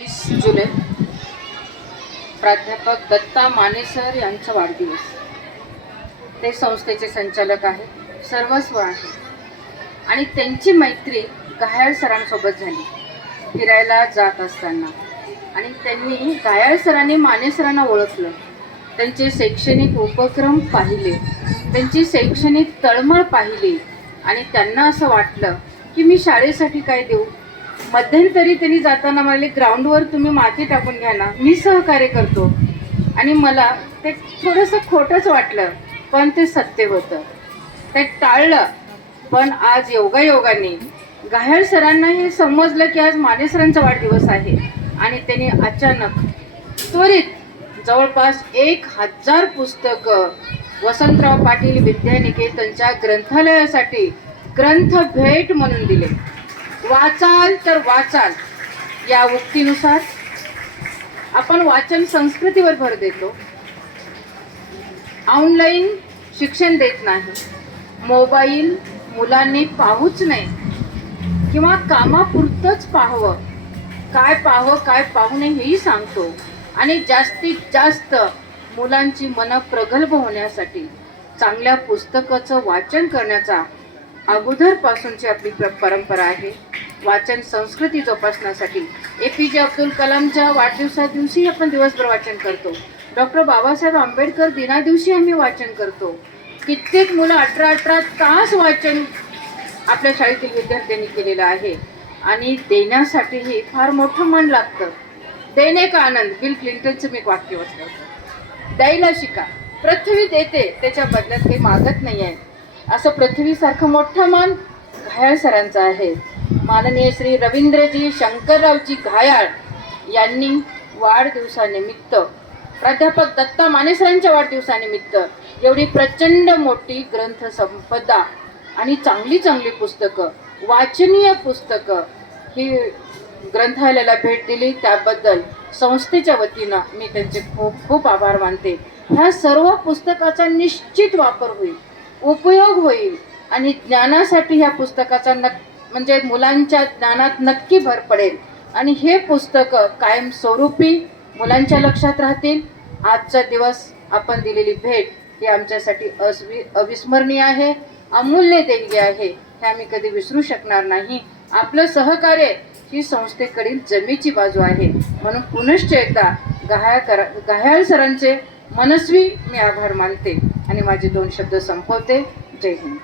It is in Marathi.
20 जुलै प्राध्यापक दत्ता माने सर यांचा वाढदिवस. ते संस्थेचे संचालक आहेत, सर्वस्व आहे आणि त्यांची मैत्री घायाळ सरांसोबत झाली फिरायला जात असताना. आणि त्यांनी घायाळ सरांनी माने सरांना ओळखलं, त्यांचे शैक्षणिक उपक्रम पाहिले, त्यांची शैक्षणिक तळमळ पाहिली आणि त्यांना असं वाटलं की मी शाळेसाठी काय देऊ. मध्यंतरी त्यांनी जाताना म्हणाले, ग्राउंडवर तुम्ही माती टाकून घ्या ना, मी सहकार्य करतो. आणि मला ते थोडंसं खोटंच वाटलं, पण ते सत्य होतं. ते टाळलं. पण आज योगायोगाने घायाळ सरांना हे समजलं की आज माने सरांचा वाढदिवस आहे आणि त्यांनी अचानक त्वरित जवळपास 1000 पुस्तकं वसंतराव पाटील विद्यानिकेतनच्या ग्रंथालयासाठी ग्रंथ भेट म्हणून दिले. वाचाल तर वाचाल या उक्तीनुसार आपण वाचन संस्कृतीवर भर देतो. ऑनलाईन शिक्षण देत नाही. मोबाईल मुलांनी पाहूच नाही किंवा कामापुरतंच पाहावं. काय पाहावं काय पाहू नये हेही सांगतो. आणि जास्तीत जास्त मुलांची मनं प्रगल्भ होण्यासाठी चांगल्या पुस्तकाचं वाचन करण्याचा अगोदरपासूनची आपली परंपरा आहे. वाचन संस्कृती जोपासण्यासाठी APJ अब्दुल कलामच्या वाढदिवसादिवशी आपण दिवसभर वाचन करतो. डॉक्टर बाबासाहेब आंबेडकर दिनादिवशी आम्ही वाचन करतो. कित्येक मुलं 18 तास वाचन आपल्या शाळेतील विद्यार्थ्यांनी केलेलं आहे. आणि देण्यासाठीही फार मोठं मन लागतं. देणे का आनंद, बिल क्लिंटनचं मी एक वाक्य वाचलं होतं. द्यायला शिका. पृथ्वी देते, त्याच्या बदल्यात काही मागत नाही आहे. असं पृथ्वीसारखं मोठं मन घायाळ सरांचं आहे. माननीय श्री रवींद्रजी शंकररावजी घायाळ यांनी वाढदिवसानिमित्त, प्राध्यापक दत्ता माने सरांच्या वाढदिवसानिमित्त एवढी प्रचंड मोठी ग्रंथसंपदा आणि चांगली चांगली पुस्तकं, वाचनीय पुस्तकं ही ग्रंथालयाला भेट दिली. त्याबद्दल संस्थेच्या वतीनं मी त्यांचे खूप खूप आभार मानते. ह्या सर्व पुस्तकाचा निश्चित वापर होईल, उपयोग होईल आणि ज्ञानासाठी ह्या पुस्तकाचा म्हणजे मुलांच्या ज्ञानात नक्की भर पडेल. आणि हे पुस्तकं कायमस्वरूपी मुलांच्या लक्षात राहतील. आजचा दिवस आपण दिलेली भेट ही आमच्यासाठी अविस्मरणीय आहे, अमूल्य देणगी आहे. हे आम्ही कधी विसरू शकणार नाही. आपलं सहकार्य ही संस्थेकडील जमेची बाजू आहे. म्हणून पुनश्च एकदा घायाळ सरांचे मनस्वी मी आभार मानते आणि माझे 2 शब्द संपवते. जय हिंद.